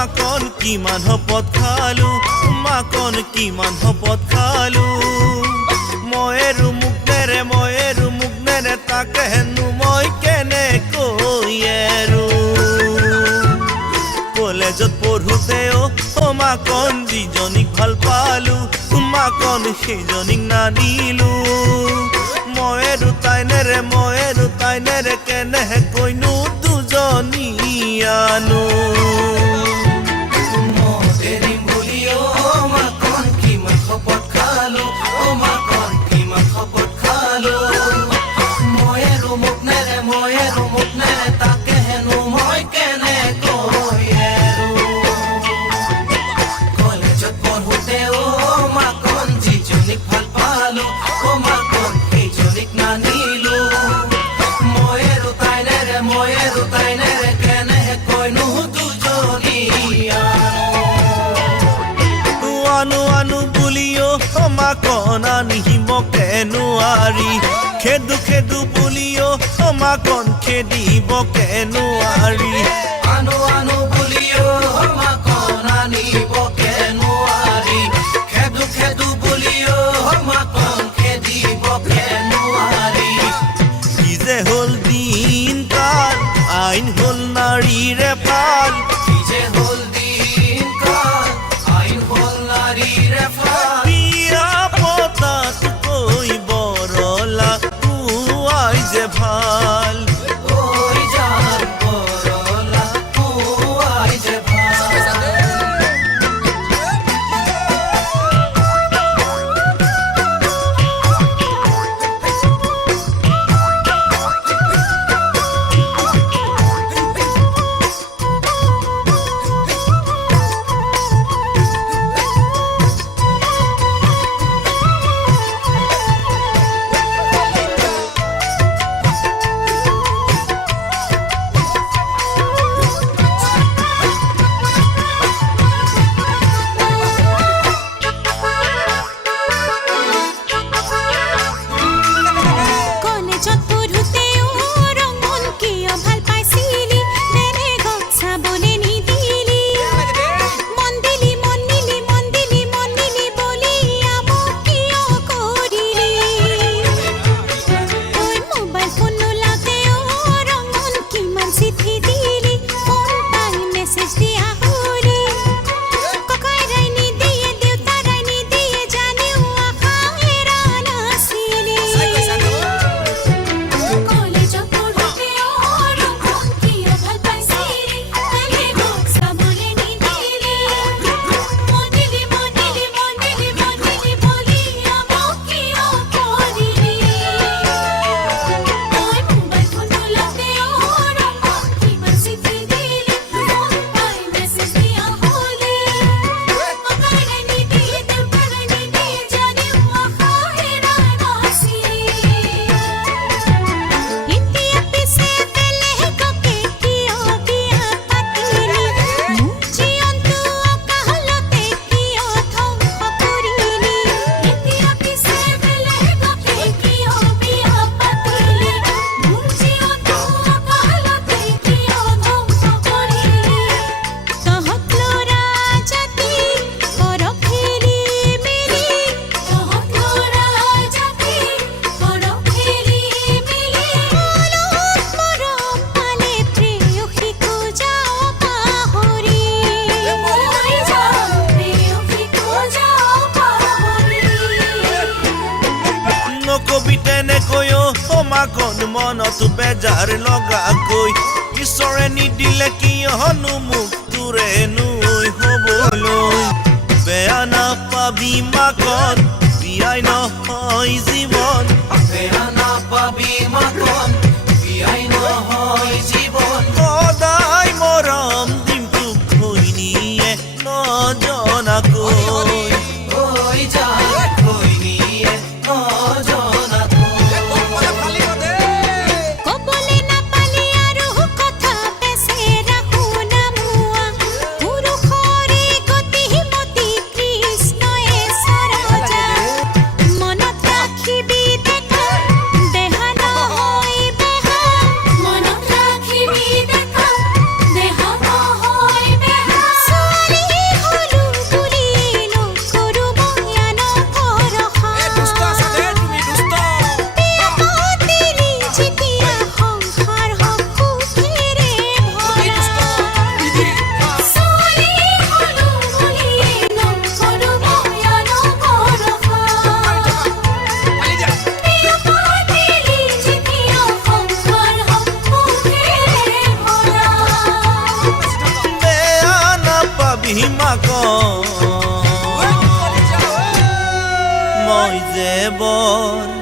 মাকন কিমান শপত খালো মাকন কিমান শপত খালো ময়েৰু মুখ নেৰে তাকে হেনো মই কেনেকৈ এৰো কলেজত পঢ়োতেও মাকন যিজনীক ভাল পালো মাকন সেইজনীক নানিলো ময়েৰু তাইনেৰে কেনেকৈনো দুজনী আনো মাকন আনিব কেনুৱাৰী খেদু বুলিও মাকন খেদিব কেনুৱাৰী আনো বুলিও মাকন আনিব কেনুৱাৰী খেদু বুলিও মাকন খেদিব কেনুৱাৰী কি যে হ'ল দিন কাল আইন হ'ল নাৰীৰে পাল কি যে হ'ল দিন কাল আইন হ'ল নাৰীৰে পাল ভাল ওই জান বৰলা ওই যে মাকন মনত বেজাৰ লগাকৈ ঈশ্বৰে নিদিলে কিয়নো মোক তোৰে নৈ হ'বলৈ বেয়া নাপাবি মাকন বিয়াই নহয় জীৱন বেয়া নাপাবি মাকন বিয়াই নহয় জীৱন সদায় মৰম দিম তোক ঘৈণীয়ে নজনাকৈ ওই জান ঘৈণীয়ে পুৰুষৰে গতি মতি কৃষ্ণয়ে সৰজা মই যে বৰ